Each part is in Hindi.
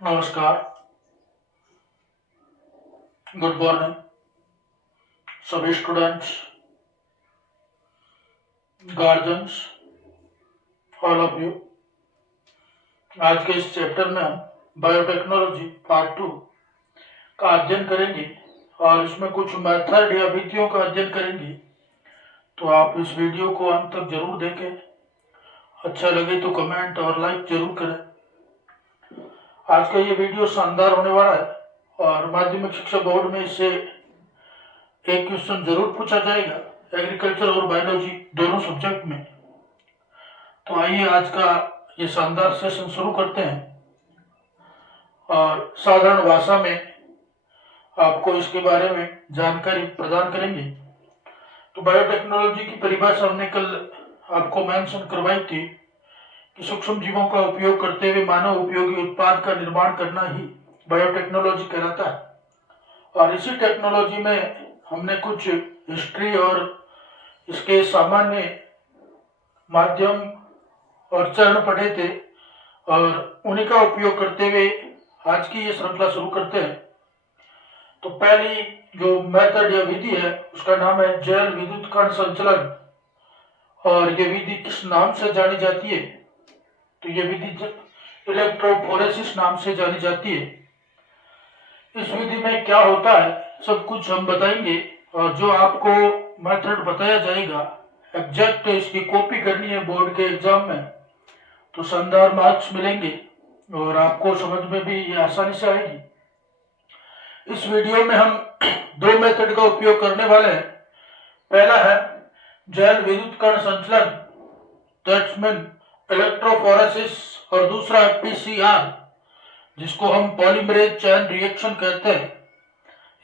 नमस्कार, गुड मॉर्निंग सभी students, guardians, all of you. आज के इस चैप्टर में हम बायोटेक्नोलॉजी पार्ट 2 का अध्ययन करेंगे और इसमें कुछ मेथड या विधियों का अध्ययन करेंगे। तो आप इस वीडियो को अंत तक जरूर देखें। अच्छा लगे तो कमेंट और लाइक जरूर करें। आज का ये वीडियो शानदार होने वाला है और माध्यमिक शिक्षा बोर्ड में इससे एक क्वेश्चन जरूर पूछा जाएगा, एग्रीकल्चर और बायोलॉजी दोनों सब्जेक्ट में। तो आइए आज का ये शानदार सेशन शुरू करते हैं और साधारण भाषा में आपको इसके बारे में जानकारी प्रदान करेंगे। तो बायोटेक्नोलॉजी की परिभाषा हमने कल आपको मेंशन करवाई थी कि सूक्ष्म जीवों का उपयोग करते हुए मानव उपयोगी उत्पाद का निर्माण करना ही बायोटेक्नोलॉजी कहलाता है। और इसी टेक्नोलॉजी में हमने कुछ हिस्ट्री और इसके सामान्य माध्यम और चरण पढ़े थे और उन्हीं का उपयोग करते हुए आज की ये श्रृंखला शुरू करते हैं। तो पहली जो मेथड या विधि है उसका नाम है जैव विद्युत कण संचलन और ये विधि किस नाम से जानी जाती है? तो ये विधि इलेक्ट्रोफोरेसिस नाम से जानी जाती है। इस विधि में क्या होता है सब कुछ हम बताएंगे और जो आपको मेथड बताया जाएगा एग्जैक्ट इसकी कॉपी करनी है बोर्ड के एग्जाम में तो शानदार मार्क्स मिलेंगे और आपको समझ में भी ये आसानी से आएगी। इस वीडियो में हम दो मेथड का उपयोग करने वाले हैं। पहला है जैव विद्युत कण संचलन, दैट्स मीन इलेक्ट्रोफोरेसिस, और दूसरा है पीसीआर जिसको हम पॉलीमरेज चेन रिएक्शन कहते हैं।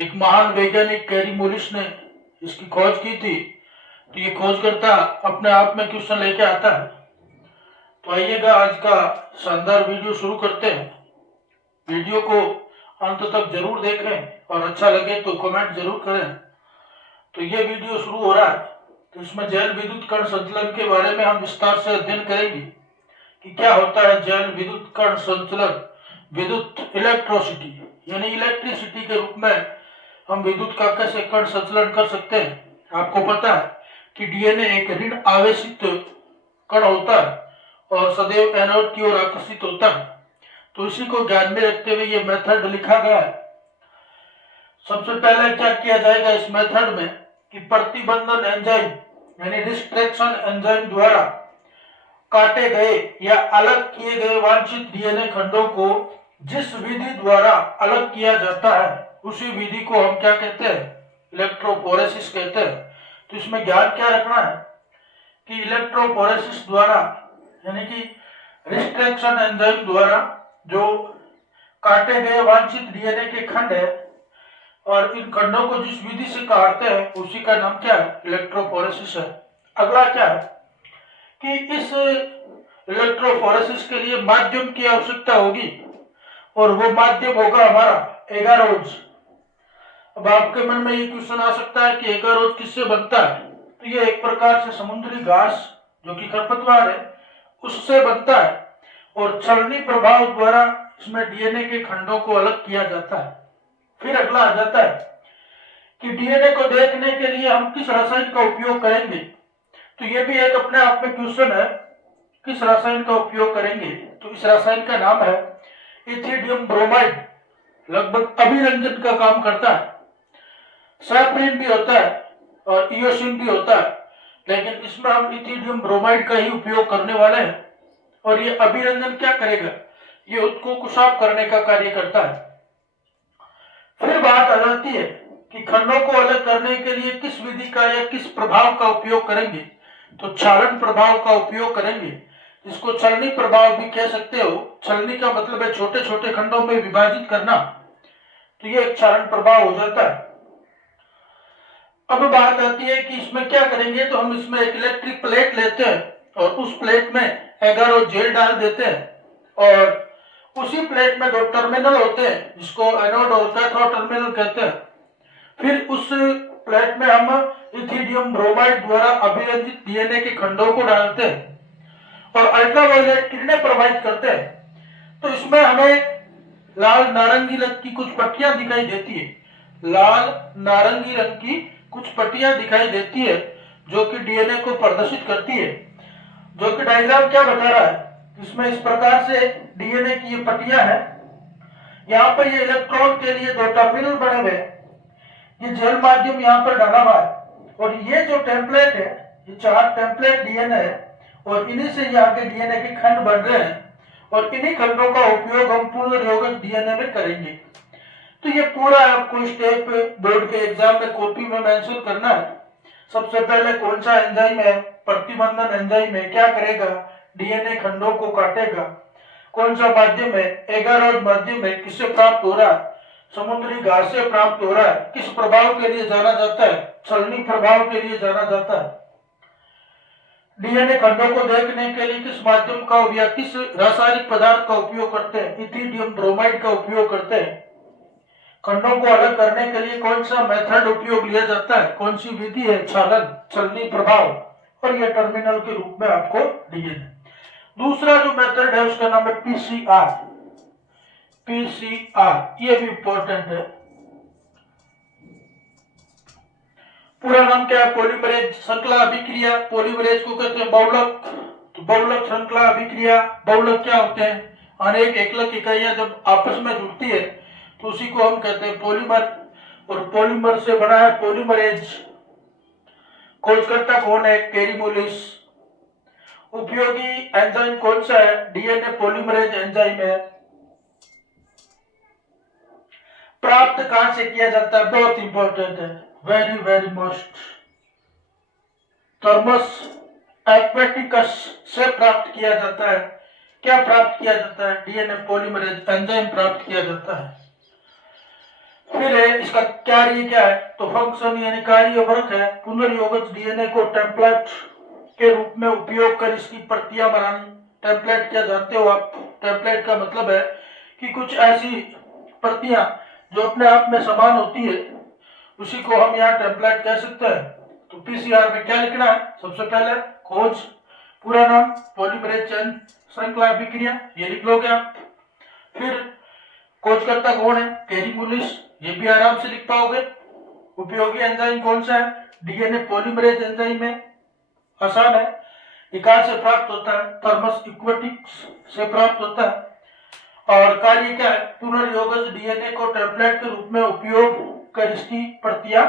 एक महान वैज्ञानिक कैरी मूलिस ने इसकी खोज की थी। तो ये खोजकर्ता अपने आप में क्वेश्चन लेके आता है। तो आइएगा आज का शानदार वीडियो शुरू करते हैं। वीडियो को अंत तक जरूर देखें और अच्छा लगे तो कमेंट जरूर करें। तो ये वीडियो शुरू हो रहा है। तो इसमें जैव विद्युत कण संचलन के बारे में हम विस्तार से अध्ययन करेंगे कि क्या होता है जैव विद्युत कण संचलन। विद्युत इलेक्ट्रोसिटी यानी इलेक्ट्रिसिटी के रूप में हम विद्युत का कैसे कण संचलन कर सकते हैं। आपको पता है कि डीएनए एक ऋण आवेशित कण होता है और सदैव एनोड की ओर आकर्षित होता है। तो इसी को ध्यान में रखते हुए ये मेथड लिखा गया है। सबसे पहले क्या किया जाएगा इस मेथड में कि प्रतिबंधन एंजाइम यानी डिस्ट्रैक्शन एंजाइम द्वारा काटे गए या अलग किए गए वांछित डीएनए खंडों को जिस विधि द्वारा अलग किया जाता है उसी विधि को हम क्या कहते हैं? इलेक्ट्रोफोरेसिस कहते हैं। तो इसमें ज्ञान क्या रखना है कि इलेक्ट्रोफोरेसिस द्वारा यानी कि रिस्ट्रैक्शन एंजाइम द्वारा जो काटे गए वांछित डीएनए के खंड है और इन खंडों को जिस विधि से काटते हैं उसी का नाम क्या है? इलेक्ट्रोफोरेसिस है। अगला क्या है कि इस इलेक्ट्रोफोरेसिस के लिए माध्यम की आवश्यकता होगी और वो माध्यम होगा हमारा एगारोज। अब आपके मन में ये क्वेश्चन आ सकता है कि एगारोज किससे बनता है? तो ये एक प्रकार से समुद्री घास जो कि खरपतवार है उससे बनता है और छलनी प्रभाव द्वारा इसमें डीएनए के खंडों को अलग किया जाता है। फिर अगला आ जाता है कि डीएनए को देखने के लिए हम किस रसायन का उपयोग करेंगे। तो ये भी एक अपने आप में क्वेश्चन है, किस रसायन का उपयोग करेंगे। तो इस रसायन का नाम है इथिडियम ब्रोमाइड। लगभग अभिरंजन का काम करता है। सैपरीन भी होता है और इयोसिन भी होता है, लेकिन इसमें हम इथिडियम ब्रोमाइड का ही उपयोग करने वाले हैं। और ये अभिरंजन क्या करेगा? ये उत्कों को साफ करने का कार्य करता है। फिर बात आ जाती है कि खंडों को अलग करने के लिए किस विधि का या किस प्रभाव का उपयोग करेंगे। तो क्षालन प्रभाव का उपयोग करेंगे, इसको छलनी प्रभाव भी कह सकते हो। छलनी का मतलब है छोटे छोटे खंडों में विभाजित करना। तो ये एक क्षालन प्रभाव हो जाता है। अब बात आती है कि इसमें क्या करेंगे। तो हम इसमें एक इलेक्ट्रिक प्लेट लेते हैं और उस प्लेट में एगारो जेल डाल देते हैं और उसी प्लेट में दो टर्मिनल होते हैं जिसको एनोड और कैथोड टर्मिनल कहते हैं। फिर उस प्लेट में हम इथिडियम ब्रोमाइड द्वारा अभिरंजित डीएनए के खंडों को डालते हैं और अल्ट्रावायलेट किरणें प्रवाहित करते हैं। तो इसमें हमें लाल नारंगी रंग की कुछ पट्टियां दिखाई देती है, लाल नारंगी रंग की कुछ पट्टियां दिखाई देती है जो कि डीएनए को प्रदर्शित करती है। जो कि डायग्राम क्या बता रहा है, इसमें इस प्रकार से डीएनए की ये पट्टियां हैं। यहाँ पर ये इलेक्ट्रॉन के लिए दो टर्मिनल बने हुए, ये जेल माध्यम यहाँ पर डाला हुआ है और ये जो टेम्पलेट है, ये 4 टेम्पलेट डीएनए है और इन्हीं से यहाँ के डीएनए के खंड बन रहे हैं और इन्हीं खंडों का उपयोग हम पुनर्योगज डीएनए में करेंगे। तो ये पूरा आपको स्टेप बोर्ड के एग्जाम में कॉपी में मेंशन करना है। सबसे पहले कौन सा एंजाइम है, प्रतिबंधन एंजाइम है, क्या करेगा, डीएनए खंडों को काटेगा, कौन सा माध्यम है, एगारोज माध्यम है, किससे प्राप्त हो रहा है, समुद्री घास से प्राप्त हो रहा है, किस प्रभाव के लिए जाना जाता है, छलनी प्रभाव के लिए जाना जाता है। डीएनए खंडों को देखने के लिए किस माध्यम का या किस रासायनिक पदार्थ का उपयोग करते हैं, इथिडियम ब्रोमाइड का उपयोग करते हैं। खंडों को अलग करने के लिए कौन सा मेथड उपयोग लिया जाता है, कौन सी विधि है, छालन, छलनी प्रभाव, और यह टर्मिनल के रूप में आपको डीएनए। दूसरा जो मेथड है उसका नाम है पीसीआर। पीसीआर ये भी इंपॉर्टेंट है। पूरा नाम क्या है, पॉलीमरेज श्रृंखला अभिक्रिया। पॉलीमरेज को कहते हैं बहुलक। तो बहुलक श्रृंखला अभिक्रिया, बहुलक क्या होते हैं, अनेक एकलक इकाइयां जब आपस में जुड़ती है तो उसी को हम कहते हैं पॉलीमर, और पॉलीमर से बना है पॉलीमरेज। खोजकर्ता कौन है, कैरीमोलिस। उपयोगी एंजाइम कौन सा है, डीएनए पॉलीमरेज एंजाइम है। प्राप्त कहां से किया जाता है, बहुत इंपॉर्टेंट है, very very most. Thermus aquaticus से प्राप्त किया जाता है। क्या प्राप्त किया जाता है, डीएनए पॉलीमरेज एंजाइम प्राप्त किया जाता है। फिर इसका कार्य क्या है, तो फंक्शन यानी कार्य वर्क है, पुनर्योगज डीएनए को टेम्पलेट के रूप में उपयोग कर इसकी प्रतियां बनानी। टेम्पलेट क्या जानते हो आप, टेम्पलेट का मतलब है कि कुछ ऐसी प्रतियां जो अपने आप में समान होती है, उसी को हम यहाँ टेम्पलेट कह सकते हैं। तो पीसीआर में क्या लिखना है, सबसे पहले खोज, पूरा नाम पॉलीमरेज चेन श्रृंखला अभिक्रिया, ये लिख लोगे आप। फिर खोजकर्ता कौन है, कैरीमोलिस, ये भी आराम से लिख पाओगे। उपयोगी एंजाइम कौन सा है, डीएनए पॉलीमरेज एंजाइम है, आसान है। ये कहां से प्राप्त होता है, थर्मस एक्वेटिक्स से प्राप्त होता है। और कार्य क्या है, पुनर्योगज डीएनए को टेम्पलेट के रूप में उपयोग कर इसकी प्रतियां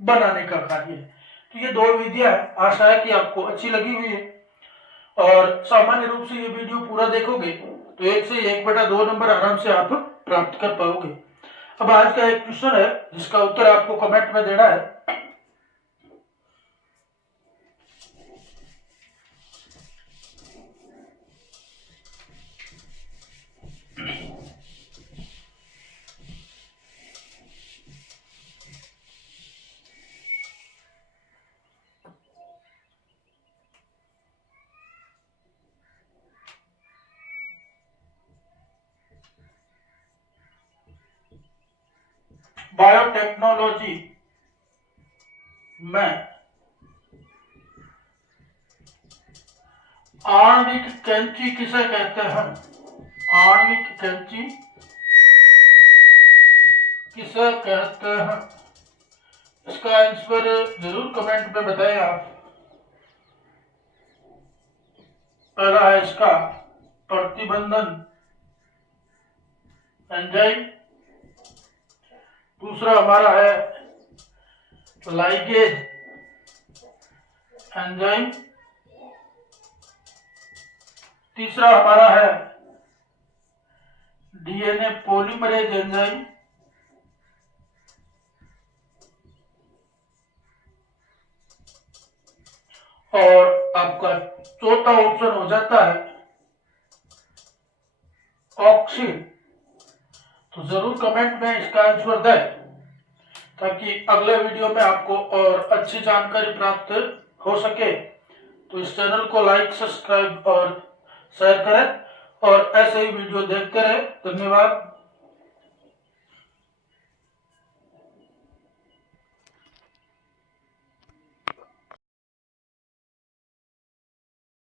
बनाने का कार्य है। तो ये 2 विधियां है, आशा है कि आपको अच्छी लगी हुई है। और सामान्य रूप से ये वीडियो पूरा देखोगे तो 1 से 1/2 नंबर आराम से आप प्राप्त कर पाओगे। अब आज का एक क्वेश्चन है जिसका उत्तर आपको कमेंट में देना है। बायोटेक्नोलॉजी में आणविक कैंची किसे कहते हैं, आणविक कैंची किसे कहते हैं, इसका आंसर जरूर कमेंट में बताएं आप। पहला है इसका प्रतिबंधन एंजाइम, दूसरा हमारा है लाइगेज एंजाइम, तीसरा हमारा है डीएनए पॉलीमरेज एंजाइम, और आपका चौथा ऑप्शन हो जाता है ऑक्सीन। तो जरूर कमेंट में इसका आंसर दें ताकि अगले वीडियो में आपको और अच्छी जानकारी प्राप्त हो सके। तो इस चैनल को लाइक, सब्सक्राइब और शेयर करें और ऐसे ही वीडियो देखते रहे। धन्यवाद।